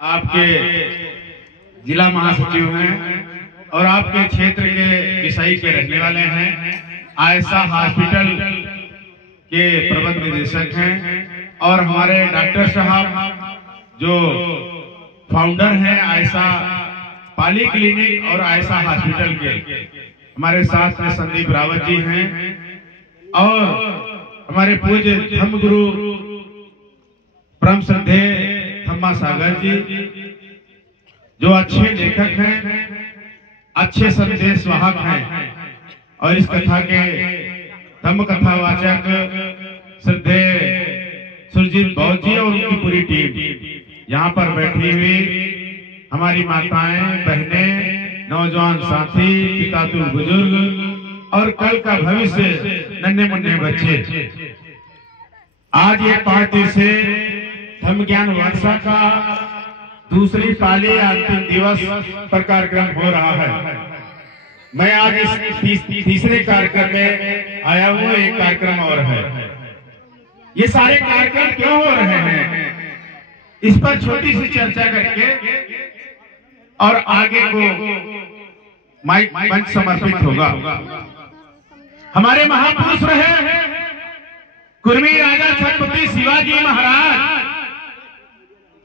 आपके जिला महासचिव हैं और आपके क्षेत्र के विषय के रहने वाले हैं। आयशा हॉस्पिटल के प्रबंध निदेशक हैं और हमारे डॉक्टर साहब जो फाउंडर हैं आयशा पाली क्लिनिक और आयशा हॉस्पिटल के, हमारे साथ में संदीप रावत जी हैं और हमारे पूज्य धर्म गुरु परम श्रद्धेय थम्मा सागर जी जो अच्छे लेखक हैं, अच्छे संदेश वाहक हैं और इस कथा के धम्म कथावाचक श्रद्धेय सुरजीत बौद्ध जी और उनकी पूरी टीम यहाँ पर बैठी हुई हमारी माताएं, बहनें, नौजवान साथी, पितातुल बुजुर्ग और कल का भविष्य नन्हे मुन्ने बच्चे, आज ये 5 दिवसीय धर्म ज्ञान वर्षा का दूसरी पाली अंतिम दिवस पर कार्यक्रम हो रहा है। मैं आज इस तीसरे कार्यक्रम में आया हूँ। एक कार्यक्रम और है। ये सारे कार्यक्रम क्यों हो रहे हैं, इस पर छोटी सी चर्चा करके और आगे को माइक मंच समर्पित होगा। हमारे महापुरुष रहे कुर्मी राजा छत्रपति शिवाजी महाराज।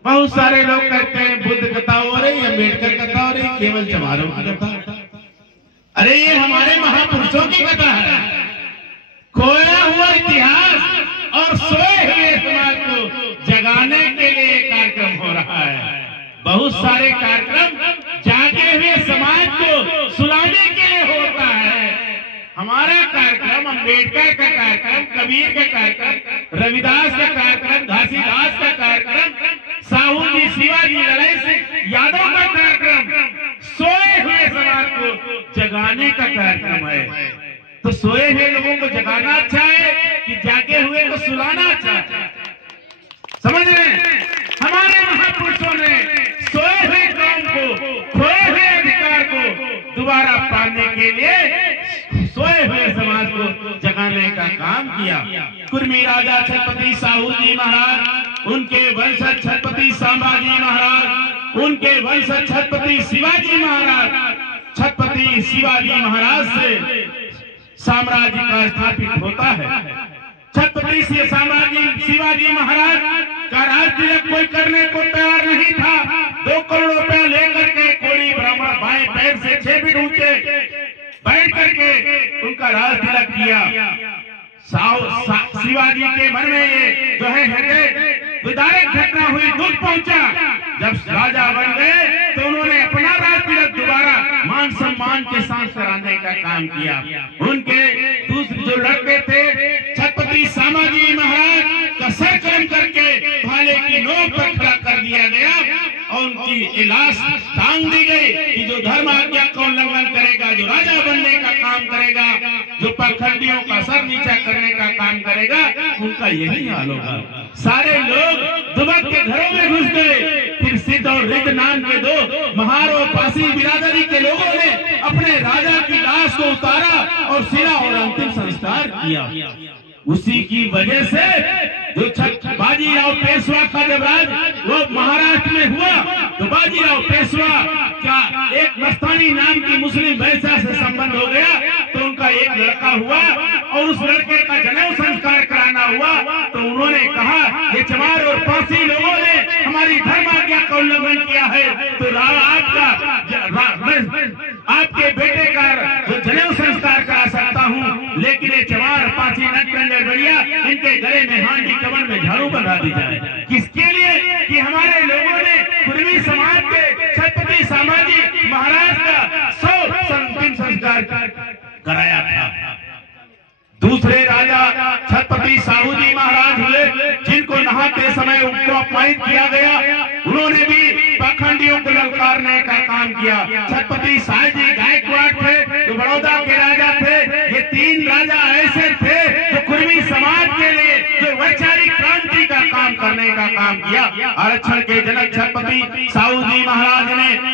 बहुत सारे लोग कहते हैं बुद्ध कथा हो रही, अम्बेडकर कथा हो रही, केवल चमारों की कथा। अरे ये हमारे महापुरुषों की कथा है। खोया हुआ इतिहास और सोए हुए समाज को जगाने के लिए कार्यक्रम हो रहा है। बहुत सारे कार्यक्रम जागे हुए समाज को सुलाने के लिए होता है। हमारा कार्यक्रम, अम्बेडकर का कार्यक्रम, कबीर का कार्यक्रम, रविदास का कार्यक्रम, घासीदास का कार्यक्रम, साहू जी, शिवाजी, लड़ाई से यादव का कार्यक्रम, सोए हुए समाज को जगाने का कार्यक्रम है। तो सोए हुए लोगों को जगाना अच्छा है कि जागे हुए को सुलाना अच्छा है? समझ रहे हैं? हमारे महापुरुषों ने सोए हुए कौम को, खोए हुए अधिकार को दोबारा पाने के लिए सोए हुए समाज को जगाने का काम किया। कुर्मी राजा छत्रपति साहू जी महाराज, उनके वंशज छत्रपति संभाजी महाराज, उनके वंशज छत्रपति शिवाजी महाराज, छत्रपति शिवाजी महाराज से साम्राज्य का स्थापित होता है। छत्रपति शिवाजी महाराज का राज्य कोई करने को तैयार नहीं था। 2 करोड़ रुपया लेकर के कोड़ी ब्राह्मण बाएं पैर से 6 फीट ऊंचे बैठ करके उनका राज तिलक किया। शिवाजी के मन में ये जो है हृदय विदारक घटना हुई, दुख पहुंचा। जब राजा बन गए तो उन्होंने अपना राज तिलक दोबारा मान सम्मान के साथ कराने का काम किया। उनके दूसरे जो लड़के थे छत्रपति संभाजी महाराज का सर कर्म करके भाले की नोक पर खड़ा कर दिया गया और उनकी लाश टांग दी गई कि जो धर्म आज्ञा का उल्लंघन करेगा, जो राजा बनने का काम करेगा, जो पाखंडियों का सर नीचा करने का काम करेगा, उनका यही हाल होगा। सारे लोग दुबक के घरों में घुस गए। फिर सिद्ध और रिद्ध नाम के 2 महार और पासी बिरादरी के लोगों ने अपने राजा की लाश को उतारा और सिरा और अंतिम संस्कार किया। उसी की वजह से जो बाजीराव पेशवा का जब राज वो महाराष्ट्र में हुआ तो बाजीराव पेशवा का एक मस्तानी नाम की मुस्लिम वैश्या से संबंध हो गया। तो उनका एक लड़का हुआ और उस लड़के का जनेऊ संस्कार कराना हुआ। तो उन्होंने कहा ये चमार और पासी लोगों ने हमारी धर्म आज्ञा का उल्लंघन किया है, तो आपके बेटे का जो जनेऊ संस्कार करा सकता हूँ, लेकिन ये चमार पासी नटकंजर बढ़िया इनके गले में हांडी कमर में झाड़ू बना दी जाए। किसके लिए? कि हमारे लोगों ने कुर्मी समाज के छत्रपति संभाजी महाराज का 100 अंतिम संस्कार कराया था। दूसरे राजा छत्रपति साहू जी महाराज हुए, जिनको नहाते समय उनको अपमानित किया गया। उन्होंने भी पाखंडियों को ललकारने का काम किया। छत्रपति साहजी गायकवाड़ थे जो बड़ौदा के राजा थे। ये 3 राजा ऐसे थे जो कुर्मी समाज के लिए जो वैचारिक क्रांति का काम करने का काम किया। आरक्षण के जनक छत्रपति साहू जी महाराज ने